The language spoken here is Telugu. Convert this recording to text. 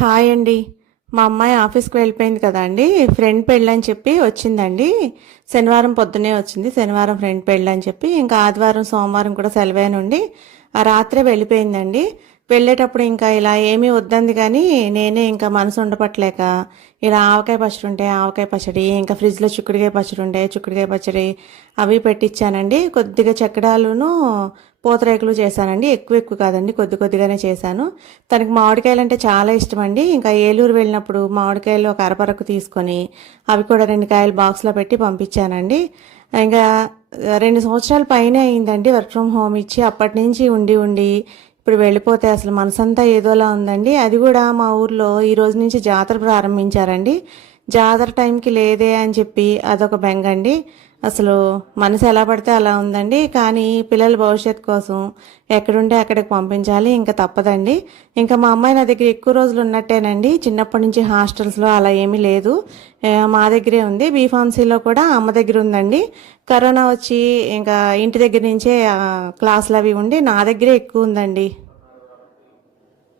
హాయ్ అండి. మా అమ్మాయి ఆఫీస్కి వెళ్ళిపోయింది కదా అండి. ఫ్రెండ్ పెళ్ళని చెప్పి వచ్చిందండి. శనివారం పొద్దునే వచ్చింది. శనివారం ఫ్రెండ్ పెళ్ళని చెప్పి ఇంకా ఆదివారం సోమవారం కూడా సెలవే నుండి ఆ రాత్రే వెళ్ళిపోయిందండి. వెళ్ళేటప్పుడు ఇంకా ఇలా ఏమీ వద్దంది కానీ నేనే ఇంకా మనసు ఉండపట్లేక ఇలా ఆవకాయ పచ్చడి ఉంటే ఆవకాయ పచ్చడి, ఇంకా ఫ్రిడ్జ్లో చిక్కుడుకాయ పచ్చడి ఉంటే చిక్కుడుకాయ పచ్చడి అవి పెట్టించానండి. కొద్దిగా చెక్కడాలును పూతరేకులు చేశానండి. ఎక్కువ ఎక్కువ కాదండి, కొద్ది కొద్దిగానే చేశాను. తనకి మామిడికాయలు అంటే చాలా ఇష్టం అండి. ఇంకా ఏలూరు వెళ్ళినప్పుడు మామిడికాయలు ఒక అరపరకు తీసుకొని అవి కూడా 2 కాయలు బాక్స్లో పెట్టి పంపించానండి. ఇంకా 2 సంవత్సరాల పైనే అయిందండి వర్క్ ఫ్రమ్ హోమ్ ఇచ్చి. అప్పటి నుంచి ఉండి ఉండి ఇప్పుడు వెళ్ళిపోతే అసలు మనసంతా ఏదోలా ఉందండి. అది కూడా మా ఊర్లో ఈ రోజు నుంచి జాతర ప్రారంభించారండి. జాతర టైంకి లేదే అని చెప్పి అదొక బెంగండి. అసలు మనసు ఎలా పడితే అలా ఉందండి. కానీ పిల్లల భవిష్యత్తు కోసం ఎక్కడుంటే అక్కడికి పంపించాలి, ఇంకా తప్పదండి. ఇంకా మా అమ్మాయి నా దగ్గర ఎక్కువ రోజులు ఉన్నట్టేనండి. చిన్నప్పటి నుంచి హాస్టల్స్లో అలా ఏమీ లేదు, మా దగ్గరే ఉంది. బీఫార్మసీలో కూడా అమ్మ దగ్గర ఉందండి. కరోనా వచ్చి ఇంకా ఇంటి దగ్గర నుంచే క్లాసులు అవి ఉండి నా దగ్గరే ఎక్కువ ఉందండి.